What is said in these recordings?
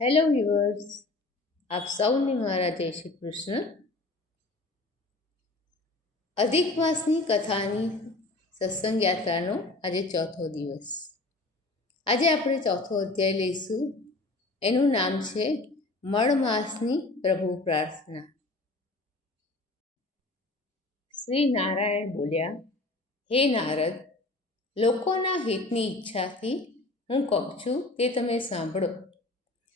Hello viewers, આપ સૌને મારા જય શ્રી કૃષ્ણ. અધિક માસની કથાની સત્સંગ યાત્રાનો આજે ચોથો દિવસ. આજે આપણે ચોથો અધ્યાય લઈશું. એનું નામ છે મળ માસની પ્રભુ પ્રાર્થના. શ્રી નારાયણ બોલ્યા, હે નારદ, લોકોના હિતની ઈચ્છાથી હું કહું છું તે તમે સાંભળો.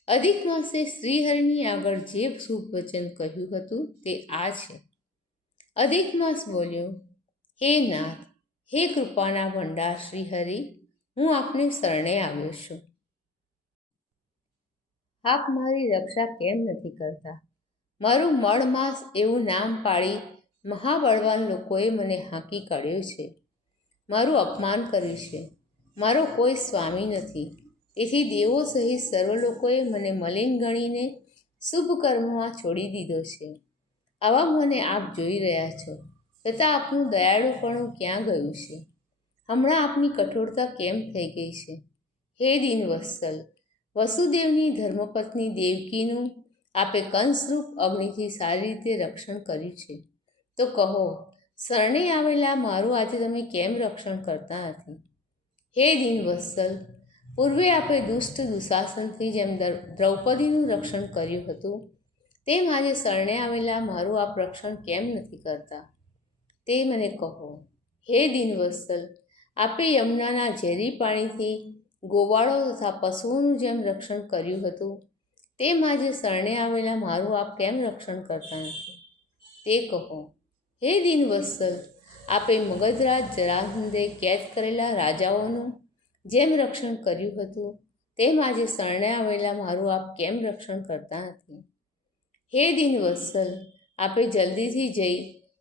અધિક માસે શ્રીહરિની આગળ જે શુભ વચન કહ્યું હતું તે આ છે. અધિક માસ બોલ્યો, હે નાથ, હે કૃપાના ભંડાર શ્રીહરિ, હું આપને શરણે આવ્યો છું. આપ મારી રક્ષા કેમ નથી કરતા? મારું મળ માસ એવું નામ પાડી મહાબળવાન લોકોએ મને હાંકી કાઢ્યો છે. મારું અપમાન કર્યું છે. મારો કોઈ સ્વામી નથી. તેથી દેવો સહિત સર્વ લોકોએ મને મલિન ગણીને શુભ કર્મમાં છોડી દીધો છે. આવા મને આપ જોઈ રહ્યા છો, છતાં આપનું દયાળુપણું ક્યાં ગયું છે? હમણાં આપની કઠોરતા કેમ થઈ ગઈ છે? હે દીનવત્સલ, વસુદેવની ધર્મપત્ની દેવકીનું આપે કંસરૂપ અગ્નિથી સારી રીતે રક્ષણ કર્યું છે. તો કહો, શરણે આવેલા મારું આજે તમે કેમ રક્ષણ કરતા નથી? હે દીનવત્સલ, પૂર્વે આપે દુષ્ટ દુશાસનથી જેમ દ્રૌપદીનું રક્ષણ કર્યું હતું તેમ આજે શરણે આવેલા મારું આપ રક્ષણ કેમ નથી કરતા? તે મને કહો. હે દીનવત્સલ, આપે યમુનાના ઝેરી પાણીથી ગોવાળો તથા પશુઓનું જેમ રક્ષણ કર્યું હતું તેમ આજે શરણે આવેલા મારું આપ કેમ રક્ષણ કરતા નથી? તે કહો. હે દીનવત્સલ, આપે મગધરાજ જરાસંઘે કેદ કરેલા રાજાઓનું જેમ રક્ષણ કર્યું હતું તેમ આજે શરણે આવેલા મારું આપ કેમ રક્ષણ કરતા નથી? હે દીનવત્સલ, આપે જલ્દીથી જઈ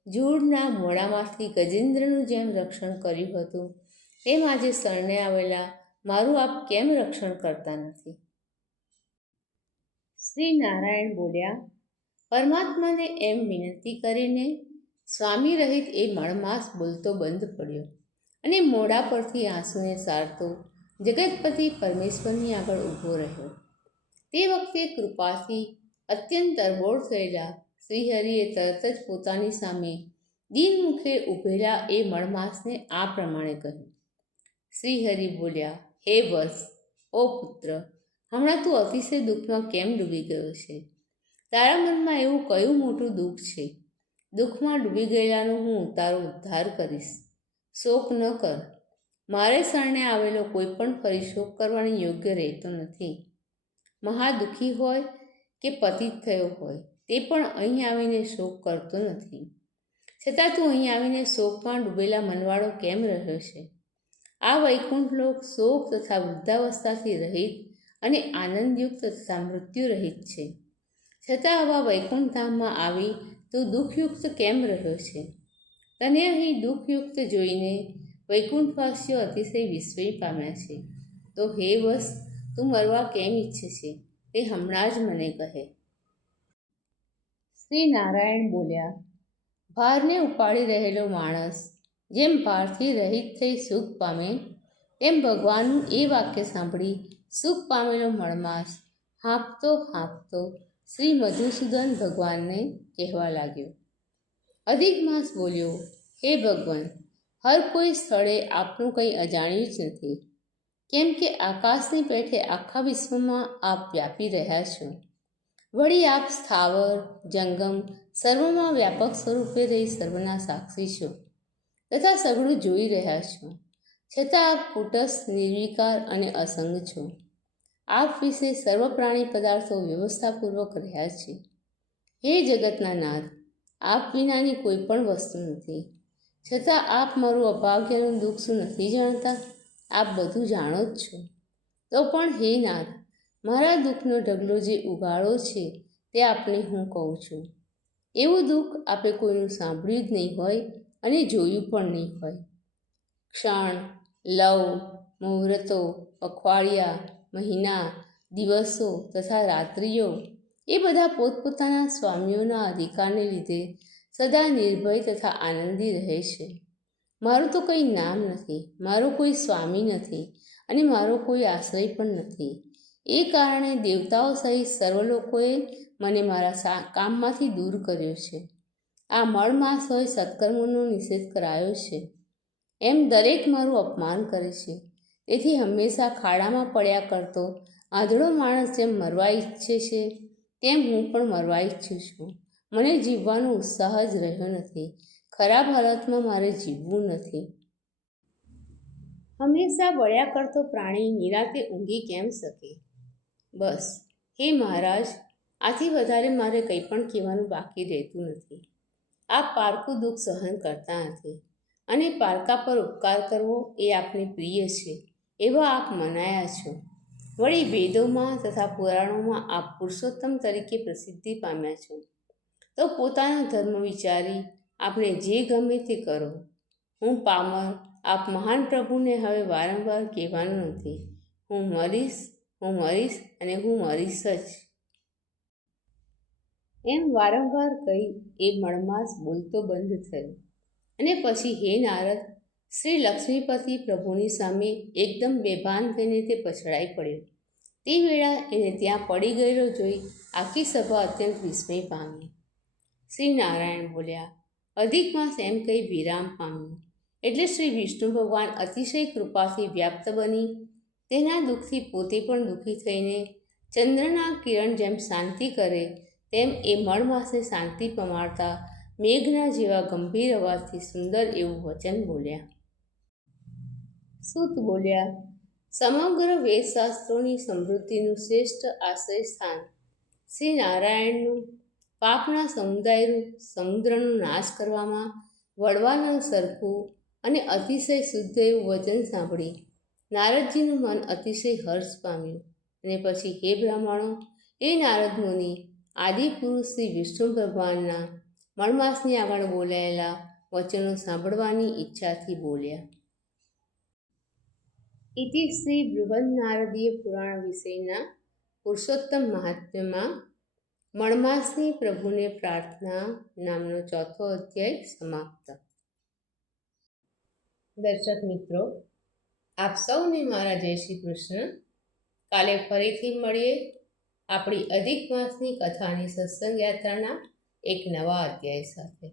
જૂડના મોડામાંથી ગજેન્દ્રનું જેમ રક્ષણ કર્યું હતું તેમ આજે શરણે આવેલા મારું આપ કેમ રક્ષણ કરતા નથી? શ્રી નારાયણ બોલ્યા, પરમાત્માને એમ વિનંતી કરીને સ્વામી રહિત એ મળમાસ બોલતો બંધ પડ્યો અને મોઢા પરથી આંસુને સારતો જગતપતિ પરમેશ્વરની આગળ ઊભો રહ્યો. તે વખતે કૃપાથી અત્યંત તરબોળ થયેલા શ્રીહરિએ તરત જ પોતાની સામે દીનમુખે ઊભેલા એ મળમાસને આ પ્રમાણે કહ્યું. શ્રીહરિ બોલ્યા, હે વત્સ, ઓ પુત્ર, હમણાં તું અતિશય દુઃખમાં કેમ ડૂબી ગયો છે? તારા મનમાં એવું કયું મોટું દુઃખ છે? દુઃખમાં ડૂબી ગયેલાનો હું તારો ઉદ્ધાર કરીશ. શોક ન કર. મારે શરણે આવેલો કોઈ પણ ફરી શોક કરવાની યોગ્ય રહેતો નથી. મહાદુઃખી હોય કે પતિત થયો હોય તે પણ અહીં આવીને શોક કરતો નથી. છતાં તું અહીં આવીને શોકમાં ડૂબેલા મનવાળો કેમ રહ્યો છે? આ વૈકુંઠ લોક શોક તથા વૃદ્ધાવસ્થાથી રહિત અને આનંદયુક્ત તથા મૃત્યુ રહિત છે. છતાં આવા વૈકુંઠ ધામમાં આવી તું દુઃખયુક્ત કેમ રહ્યો છે? તને અહીં દુઃખયુક્ત જોઈને વૈકુંઠવાસીઓ અતિશય વિસ્મય પામ્યા છે. તો હે વત્સ, તું મરવા કેમ ઈચ્છે છે તે હમણાં જ મને કહે. શ્રી નારાયણ બોલ્યા, ભારને ઉપાડી રહેલો માણસ જેમ ભારથી રહિત થઈ સુખ પામે તેમ ભગવાનનું એ વાક્ય સાંભળી સુખ પામેલો મળમાસ હાંફતો હાંફતો શ્રી મધુસૂદન ભગવાનને કહેવા લાગ્યો. અધિક માસ બોલ્યો, હે ભગવાન, હર કોઈ સ્થળે આપનું કંઈ અજાણ્યું જ નથી, કેમ કે આકાશની પેઠે આખા વિશ્વમાં આપ વ્યાપી રહ્યા છો. વળી આપ સ્થાવર જંગમ સર્વમાં વ્યાપક સ્વરૂપે રહી સર્વના સાક્ષી છો તથા સઘળું જોઈ રહ્યા છો. છતાં આપ કુટસ્થ, નિર્વિકાર અને અસંગ છો. આપ વિશે સર્વ પ્રાણી પદાર્થો વ્યવસ્થાપૂર્વક રહ્યા છે. હે જગતના નાથ, આપ વિનાની કોઈ પણ વસ્તુ નથી. છતાં આપ મારું અભાગ્યનું દુઃખ શું નથી જાણતા? આપ બધું જાણો જ છો. તો પણ હે નાથ, મારા દુઃખનો ઢગલો જે ઉગાડો છે તે આપને હું કહું છું. એવું દુઃખ આપે કોઈનું સાંભળ્યું જ નહીં હોય અને જોયું પણ નહીં હોય. ક્ષણ, લવ, મુહૂર્તો, પખવાડિયા, મહિના, દિવસો તથા રાત્રિઓ એ બધા પોતપોતાના સ્વામીઓના અધિકારને લીધે સદા નિર્ભય તથા આનંદી રહે છે. મારું તો કંઈ નામ નથી, મારો કોઈ સ્વામી નથી અને મારો કોઈ આશ્રય પણ નથી. એ કારણે દેવતાઓ સહિત સર્વ લોકોએ મને મારા કામમાંથી દૂર કર્યો છે. આ મળમાસોએ સત્કર્મોનો નિષેધ કરાયો છે. એમ દરેક મારું અપમાન કરે છે. તેથી હંમેશા ખાડામાં પડ્યા કરતો આંધળો માણસ જેમ મરવા ઈચ્છે છે તેમ હું પણ મરવા ઈચ્છું છું. મને જીવવાનો ઉત્સાહ જ રહ્યો નથી. ખરાબ હાલતમાં મારે જીવવું નથી. હંમેશા બળ્યા કરતો પ્રાણી નિરાતે ઊંઘી કેમ શકે? બસ, હે મહારાજ, આથી વધારે મારે કંઈ પણ કહેવાનું બાકી રહેતું નથી. આપ પારકું દુઃખ સહન કરતા નથી અને પારકા પર ઉપકાર કરવો એ આપને પ્રિય છે એવા આપ મનાયા છો. વળી વેદોમાં તથા પુરાણોમાં આપ પુરુષોત્તમ તરીકે પ્રસિદ્ધિ પામ્યા છો. તો પોતાનો ધર્મ વિચારી આપને જે ગમે તે કરો. હું પામર, આપ મહાન પ્રભુને હવે વારંવાર કહેવાનું નથી. હું મરીશ, હું મરીશ અને હું મરીશ જ. એમ વારંવાર કહી એ મળમાસ બોલતો બંધ થયો અને પછી હે નારદ, શ્રી લક્ષ્મીપતિ પ્રભુની સામે એકદમ બેભાન થઈને તે પછડાઈ પડ્યો. તે વેળા એને ત્યાં પડી ગયેલો જોઈ આખી સભા અત્યંત વિસ્મય પામી. શ્રી નારાયણ બોલ્યા. અધિક માસ એમ કહી વિરામ પામ્યો એટલે શ્રી વિષ્ણુ ભગવાન અતિશય કૃપાથી વ્યાપ્ત બની તેના દુઃખથી પોતે પણ દુઃખી થઈને ચંદ્રના કિરણ જેમ શાંતિ કરે તેમ એ મળમાસને શાંતિ પમાડતા મેઘના જેવા ગંભીર અવાજથી સુંદર એવું વચન બોલ્યા. સૂત બોલ્યા. સમગ્ર વેદશાસ્ત્રોની સમૃદ્ધિનું શ્રેષ્ઠ આશ્રય સ્થાન શ્રી નારાયણનું પાપના સમુદાયરૂપ સમુદ્રનો નાશ કરવામાં વડવાનળ સરખું અને અતિશય શુદ્ધ એવું વચન સાંભળી નારદજીનું મન અતિશય હર્ષ પામ્યું અને પછી હે બ્રાહ્મણો, એ નારદ મુનિ આદિપુરુષ શ્રી વિષ્ણુ ભગવાનના મળમાસની આગળ બોલાયેલા વચનો સાંભળવાની ઈચ્છાથી બોલ્યા. ઇતિ શ્રી બૃહન્નારદીય પુરાણ વિષયના પુરુષોત્તમ મહાત્મ્યમાં મળમાસની પ્રભુને પ્રાર્થના નામનો 4થો અધ્યાય સમાપ્ત. દર્શક મિત્રો, આપ સૌને મારા જય શ્રી કૃષ્ણ. કાલે ફરીથી મળીએ આપણી અધિક માસની કથાની સત્સંગ યાત્રાના એક નવા અધ્યાય સાથે.